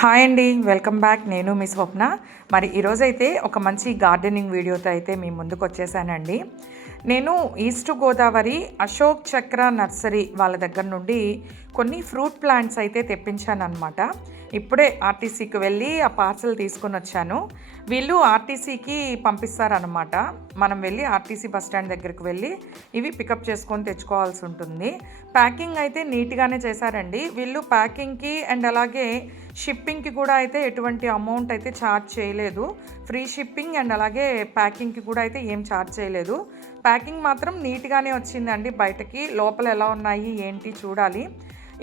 Hi అండి welcome back. నేను మీ స్వప్న. మరి ఈరోజైతే ఒక మంచి గార్డెనింగ్ వీడియోతో అయితే మీ ముందుకు వచ్చేసానండి. నేను ఈస్ట్ గోదావరి అశోక్ చక్ర నర్సరీ వాళ్ళ దగ్గర నుండి కొన్ని ఫ్రూట్ ప్లాంట్స్ అయితే తెప్పించాను అనమాట ఇప్పుడే ఆర్టీసీకి వెళ్ళి ఆ పార్సల్ తీసుకొని వచ్చాను. వీళ్ళు ఆర్టీసీకి పంపిస్తారనమాట మనం వెళ్ళి ఆర్టీసీ బస్ స్టాండ్ దగ్గరికి వెళ్ళి ఇవి పికప్ చేసుకొని తెచ్చుకోవాల్సి ఉంటుంది. ప్యాకింగ్ అయితే నీట్గానే చేశారండి. వీళ్ళు ప్యాకింగ్కి అండ్ అలాగే షిప్పింగ్కి కూడా అయితే ఎటువంటి అమౌంట్ అయితే ఛార్జ్ చేయలేదు. ఫ్రీ షిప్పింగ్ అండ్ అలాగే ప్యాకింగ్కి కూడా అయితే ఏం ఛార్జ్ చేయలేదు. ప్యాకింగ్ మాత్రం నీట్గానే వచ్చిందండి బయటకి. లోపల ఎలా ఉన్నాయి ఏంటి చూడాలి.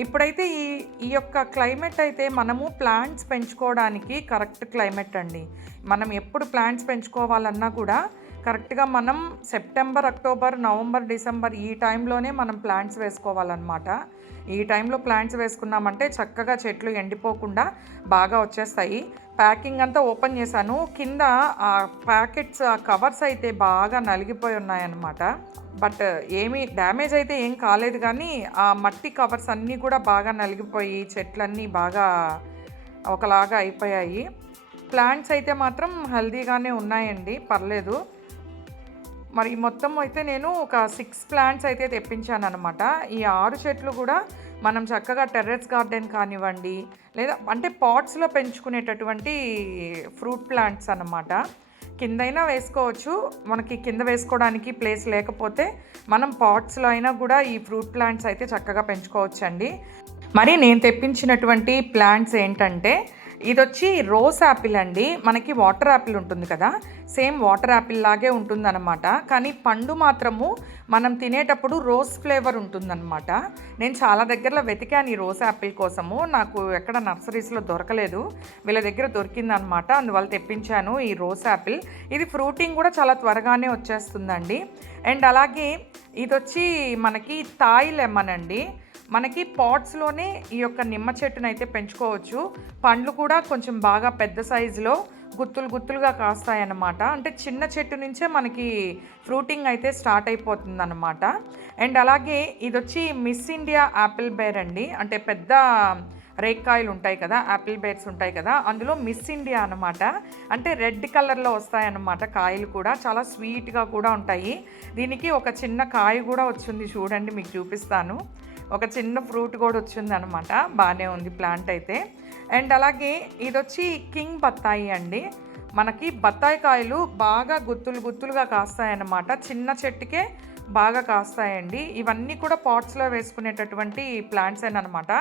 ఇప్పుడైతే ఈ ఈ యొక్క క్లైమేట్ అయితే మనము ప్లాంట్స్ పెంచుకోవడానికి కరెక్ట్ క్లైమేట్ అండి. మనం ఎప్పుడు ప్లాంట్స్ పెంచుకోవాలన్నా కూడా కరెక్ట్గా మనం సెప్టెంబర్ అక్టోబర్ నవంబర్ డిసెంబర్ ఈ టైంలోనే మనం ప్లాంట్స్ వేసుకోవాలన్నమాట. ఈ టైంలో ప్లాంట్స్ వేసుకున్నామంటే చక్కగా చెట్లు ఎండిపోకుండా బాగా వచ్చేస్తాయి. ప్యాకింగ్ అంతా ఓపెన్ చేశాను. కింద ఆ ప్యాకెట్స్ ఆ కవర్స్ అయితే బాగా నలిగిపోయి ఉన్నాయన్నమాట. బట్ ఏమీ డ్యామేజ్ అయితే ఏం కాలేదు కానీ ఆ మట్టి కవర్స్ అన్నీ కూడా బాగా నలిగిపోయి చెట్లన్నీ బాగా ఒకలాగా అయిపోయాయి. ప్లాంట్స్ అయితే మాత్రం హెల్దీగానే ఉన్నాయండి. పర్లేదు. మరి మొత్తం అయితే నేను ఒక సిక్స్ ప్లాంట్స్ అయితే తెప్పించాను అనమాట ఈ ఆరు చెట్లు కూడా మనం చక్కగా టెర్రస్ గార్డెన్ కానివ్వండి లేదా అంటే పాట్స్లో పెంచుకునేటటువంటి ఫ్రూట్ ప్లాంట్స్ అన్నమాట. కిందైనా వేసుకోవచ్చు. మనకి కింద వేసుకోవడానికి ప్లేస్ లేకపోతే మనం పాట్స్లో అయినా కూడా ఈ ఫ్రూట్ ప్లాంట్స్ అయితే చక్కగా పెంచుకోవచ్చండి. మరి నేను తెప్పించినటువంటి ప్లాంట్స్ ఏంటంటే ఇది వచ్చి రోజ్ యాపిల్ అండి. మనకి వాటర్ యాపిల్ ఉంటుంది కదా. సేమ్ వాటర్ యాపిల్ లాగే ఉంటుందన్నమాట. కానీ పండు మాత్రము మనం తినేటప్పుడు రోజ్ ఫ్లేవర్ ఉంటుందన్నమాట. నేను చాలా దగ్గరలో వెతికాను ఈ రోజ్ యాపిల్ కోసము. నాకు ఎక్కడ నర్సరీస్లో దొరకలేదు. వీళ్ళ దగ్గర దొరికిందనమాట అందువల్ల తెప్పించాను ఈ రోజ్ యాపిల్. ఇది ఫ్రూటింగ్ కూడా చాలా త్వరగానే వచ్చేస్తుందండి. అండ్ అలాగే ఇది వచ్చి మనకి తాయి లెమన్ అండి. మనకి పాట్స్లోనే ఈ యొక్క నిమ్మ చెట్టును అయితే పెంచుకోవచ్చు. పండ్లు కూడా కొంచెం బాగా పెద్ద సైజులో గుత్తులు గుత్తులుగా కాస్తాయన్నమాట. అంటే చిన్న చెట్టు నుంచే మనకి ఫ్రూటింగ్ అయితే స్టార్ట్ అయిపోతుంది అనమాట అండ్ అలాగే ఇది వచ్చి మిస్ ఇండియా యాపిల్ బేర్ అండి. అంటే పెద్ద రేక్కాయలు ఉంటాయి కదా యాపిల్ బేర్స్ ఉంటాయి కదా అందులో మిస్ ఇండియా అనమాట అంటే రెడ్ కలర్లో వస్తాయన్నమాట కాయలు కూడా. చాలా స్వీట్గా కూడా ఉంటాయి. దీనికి ఒక చిన్న కాయ కూడా వచ్చింది చూడండి మీకు చూపిస్తాను. ఒక చిన్న ఫ్రూట్ కూడా వచ్చింది అనమాట బాగానే ఉంది ప్లాంట్ అయితే. అండ్ అలాగే ఇది వచ్చి కింగ్ బత్తాయి అండి. మనకి బత్తాయి కాయలు బాగా గుత్తులు గుత్తులుగా కాస్తాయన్నమాట. చిన్న చెట్టుకే బాగా కాస్తాయండి. ఇవన్నీ కూడా పాట్స్లో వేసుకునేటటువంటి ప్లాంట్స్ అనమాట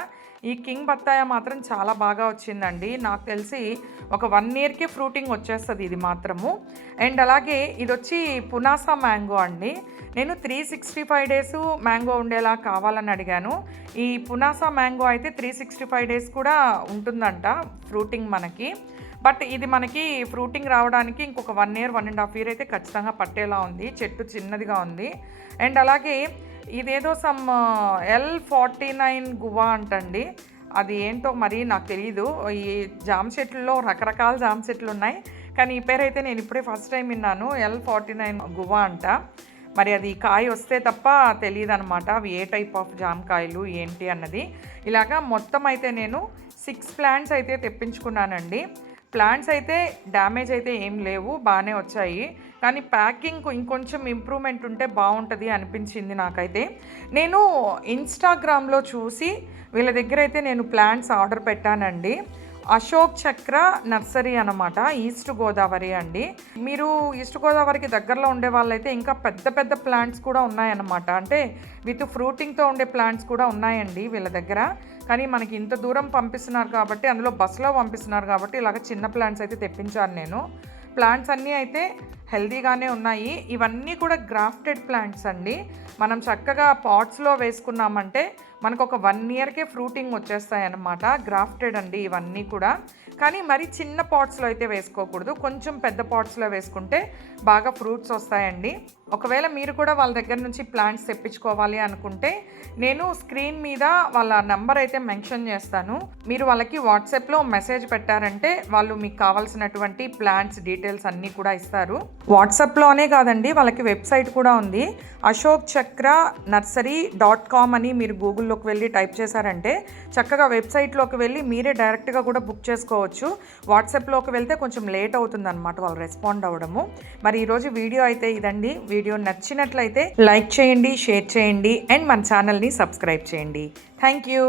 ఈ కింగ్ బత్తాయ మాత్రం చాలా బాగా వచ్చిందండి. నాకు తెలిసి ఒక వన్ ఇయర్కి ఫ్రూటింగ్ వచ్చేస్తుంది ఇది మాత్రము. అండ్ అలాగే ఇది వచ్చి పునాసా మ్యాంగో అండి. నేను three sixty five days mango ఉండేలా కావాలని అడిగాను. ఈ పునాసా మ్యాంగో అయితే త్రీ సిక్స్టీ ఫైవ్ డేస్ కూడా ఉంటుందంట ఫ్రూటింగ్ మనకి. బట్ ఇది మనకి ఫ్రూటింగ్ రావడానికి ఇంకొక one year one and half year అయితే ఖచ్చితంగా పట్టేలా ఉంది. చెట్టు చిన్నదిగా ఉంది. అండ్ అలాగే ఇదేదో some L forty nine guava అంటండి. అది ఏంటో మరి నాకు తెలియదు ఈ జామ చెట్లలో రకరకాల జామ చెట్లు ఉన్నాయి. కానీ ఈ పేరు అయితే నేను ఇప్పుడే ఫస్ట్ టైం విన్నాను. ఎల్ ఫార్టీ నైన్ గువా అంట. మరి అది కాయ వస్తే తప్ప తెలియదు అనమాట అవి ఏ టైప్ ఆఫ్ జామకాయలు ఏంటి అన్నది. ఇలాగా మొత్తం అయితే నేను సిక్స్ ప్లాంట్స్ అయితే తెప్పించుకున్నానండి. ప్లాంట్స్ అయితే డ్యామేజ్ అయితే ఏం లేవు బాగానే వచ్చాయి. కానీ ప్యాకింగ్ ఇంకొంచెం ఇంప్రూవ్మెంట్ ఉంటే బాగుంటుంది అనిపించింది నాకైతే. నేను ఇన్స్టాగ్రామ్లో చూసి వీళ్ళ దగ్గర అయితే నేను ప్లాంట్స్ ఆర్డర్ పెట్టానండి. అశోక్ చక్ర నర్సరీ అనమాట ఈస్ట్ గోదావరి అండి. మీరు ఈస్ట్ గోదావరికి దగ్గరలో ఉండే వాళ్ళైతే ఇంకా పెద్ద పెద్ద ప్లాంట్స్ కూడా ఉన్నాయన్నమాట. అంటే విత్ ఫ్రూటింగ్తో ఉండే ప్లాంట్స్ కూడా ఉన్నాయండి వీళ్ళ దగ్గర. కానీ మనకి ఇంత దూరం పంపిస్తున్నారు కాబట్టి అందులో బస్సులో పంపిస్తున్నారు కాబట్టి ఇలాగ చిన్న ప్లాంట్స్ అయితే తెప్పించాను నేను. ప్లాంట్స్ అన్నీ అయితే హెల్దీగానే ఉన్నాయి. ఇవన్నీ కూడా గ్రాఫ్టెడ్ ప్లాంట్స్ అండి. మనం చక్కగా పాట్స్లో వేసుకున్నామంటే మనకు ఒక వన్ ఇయర్కే ఫ్రూటింగ్ వచ్చేస్తాయి అన్నమాట గ్రాఫ్టెడ్ అండి ఇవన్నీ కూడా. కానీ మరి చిన్న పాట్స్లో అయితే వేసుకోకూడదు. కొంచెం పెద్ద పాట్స్లో వేసుకుంటే బాగా ఫ్రూట్స్ వస్తాయండి. ఒకవేళ మీరు కూడా వాళ్ళ దగ్గర నుంచి ప్లాంట్స్ తెప్పించుకోవాలి అనుకుంటే నేను స్క్రీన్ మీద వాళ్ళ నెంబర్ అయితే మెన్షన్ చేస్తాను. మీరు వాళ్ళకి వాట్సాప్లో మెసేజ్ పెట్టారంటే వాళ్ళు మీకు కావాల్సినటువంటి ప్లాంట్స్ డీటెయిల్స్ అన్నీ కూడా ఇస్తారు. వాట్సాప్లోనే కాదండి వాళ్ళకి వెబ్సైట్ కూడా ఉంది. Ashok Chakra nursery dot com అని మీరు గూగుల్లో గూగుల్లోకి వెళ్ళి టైప్ చేశారంటే చక్కగా వెబ్సైట్లోకి వెళ్ళి మీరే డైరెక్ట్గా కూడా బుక్ చేసుకోవచ్చు. వాట్సాప్లోకి వెళ్తే కొంచెం లేట్ అవుతుంది అనమాట వాళ్ళు రెస్పాండ్ అవ్వడము. మరి ఈరోజు వీడియో అయితే ఇదండి. వీడియో నచ్చినట్లయితే లైక్ చేయండి షేర్ చేయండి అండ్ మన ఛానల్ని సబ్స్క్రైబ్ చేయండి. Thank you